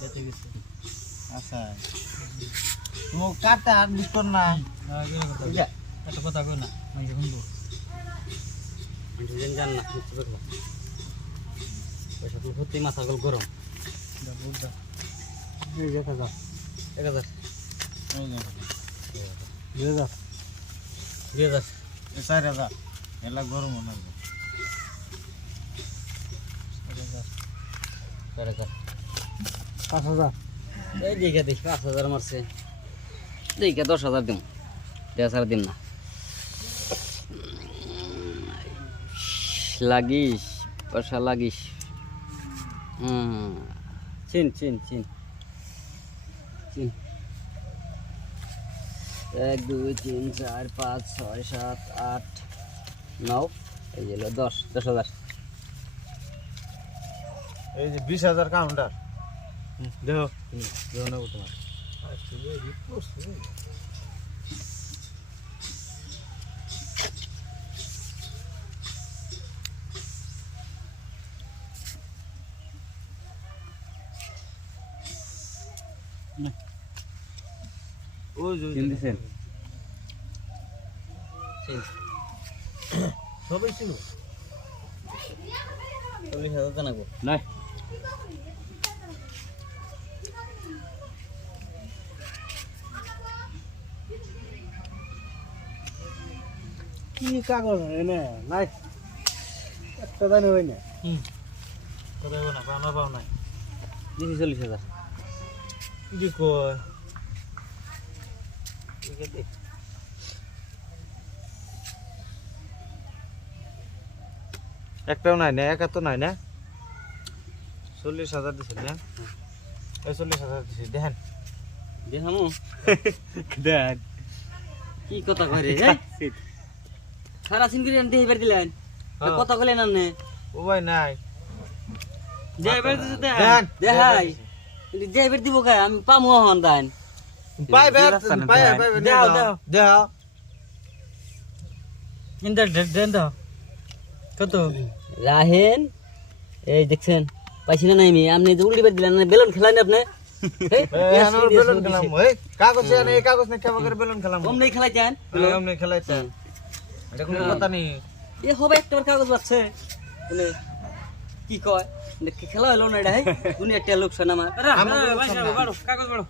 বেঁচে গেছে। আচ্ছা মুখ কাটতে আর বিস্কর না একটা কথা কই না মাইকে শুনবো জান না বুঝতে পারলাম পয়সা তো সত্যি মাথা গরম বুঝা এই যে 1000 1000 বুঝা 2000 4000 এলা গরম না 5000 এই দিকে দেখ 5000 মারছে দিকে 10000 দিম 10,000 দিম না লাগিস পয়সা লাগিস চিন চিন চিন চিন 1 2 3 4 5 6 7 8 9 এই হলো 10,000 এই যে 20000 কাউন্টার দেখো দেখো না তোমার ওই যে চিন দিছেন সবাই ছিল 40,000 জানাবো নাই কি কাগজ এনে নাই একটা জানি হই না কথা কই না পাওনা পাও নাই দিছি 40,000 কি কয় একটাও নাই না একা তো নাই না 40,000 দিছেন না এই 40,000 দিছি দেখেন দেখামু দেখ কি কথা কই রে হ্যাঁ সারা সিন করে আনতে এবার দিলেন কথা কইলেন আপনি ও ভাই নাই যে এবার দিতে দেন দেখাই যে এবার দিব কে আমি পামু হন দান পাই বে পাই দেও, দেও। দেও ইন্দা দেন দাও কত রাহেন এই দেখছেন পাইছি না নাই আমি আপনি যে উল্টি বার দিলেন না বেলুন খেলানি আপনি এই আমার বেলুন খেলাম ওই কাগজ এনে এই কাগজ নে কেমন করে বেলুন খেলাম কম নেই খেলাইতেন আমনে খেলাইতে এটা কোনো কথা নেই এ হবে একটা কাগজ বাচ্চে মানে কি কয় খেলা হলো না এটা দুনিয়া একটা লোকসান আমার বাড়ো কাগজ বাড়ো